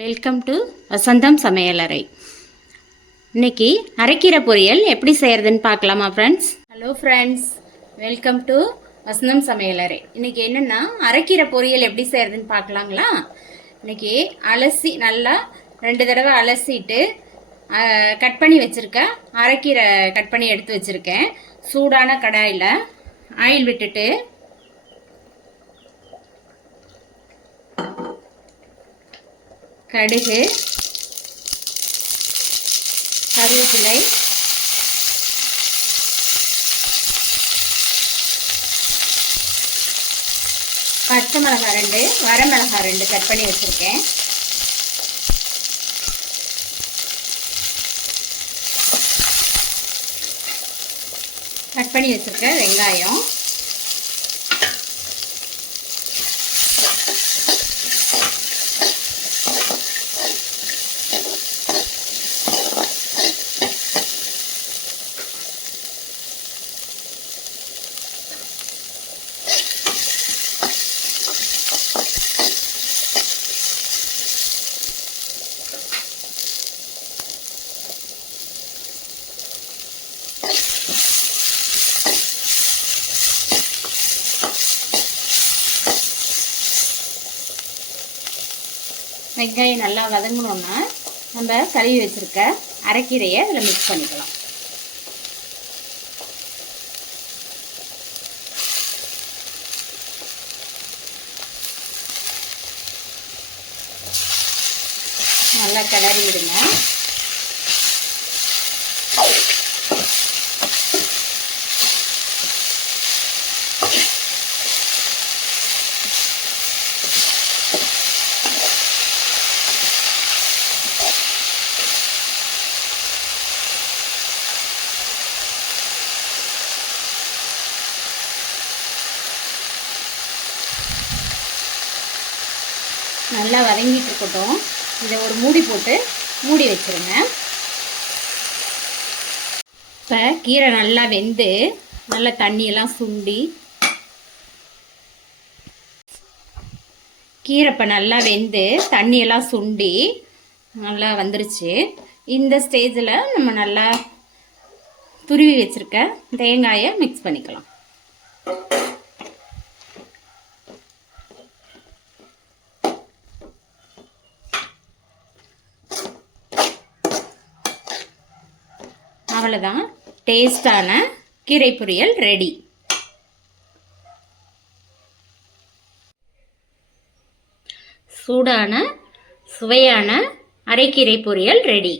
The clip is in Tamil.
வெல்கம் டு வசந்தம் சமையலறை. இன்னைக்கு அரைக்கீரை பொரியல் எப்படி செய்யறதுன்னு பார்க்கலாமா friends? Hello friends, welcome to Vasantham சமையலறை. இன்னைக்கு என்னன்னா அரைக்கீரை பொரியல் எப்படி செய்யறதுன்னு பார்க்கலாங்களா? இன்னைக்கு அலசி நல்லா 2 தடவை அலசிட்டு கட் பண்ணி வச்சிருக்கேன். அரைக்கீரை கட் பண்ணி எடுத்து வச்சிருக்கேன். சூடான கடாயில் ஆயில் விட்டுட்டு கடுகு, கருவேப்பிலை, பச்சை மிளகாய் 2, வரமிளகாய் 2 கட் பண்ணி வச்சிருக்கேன். கட் பண்ணி வச்சிருக்கேன் வெங்காயம், வெங்காயம் நல்லா வதங்கணும்னா நம்ம கழுவி வச்சிருக்க அரைக்கீரையை அதில் மிக்ஸ் பண்ணிக்கலாம். நல்லா கிளறி விடுங்க. நல்லா வதங்கிட்டு இருக்கட்டும். இதை ஒரு மூடி போட்டு மூடி வச்சிருங்க. இப்போ கீரை நல்லா வெந்து நல்லா தண்ணியெல்லாம் சுண்டி கீரை இப்போ நல்லா வெந்து தண்ணியெல்லாம் சுண்டி நல்லா வந்துருச்சு. இந்த ஸ்டேஜில் நம்ம நல்லா துருவி வச்சுருக்க தேங்காயை மிக்ஸ் பண்ணிக்கலாம். அவ்வளோதான், டேஸ்டான கீரை பொரியல் ரெடி. சூடான சுவையான அரைக்கீரை பொரியல் ரெடி.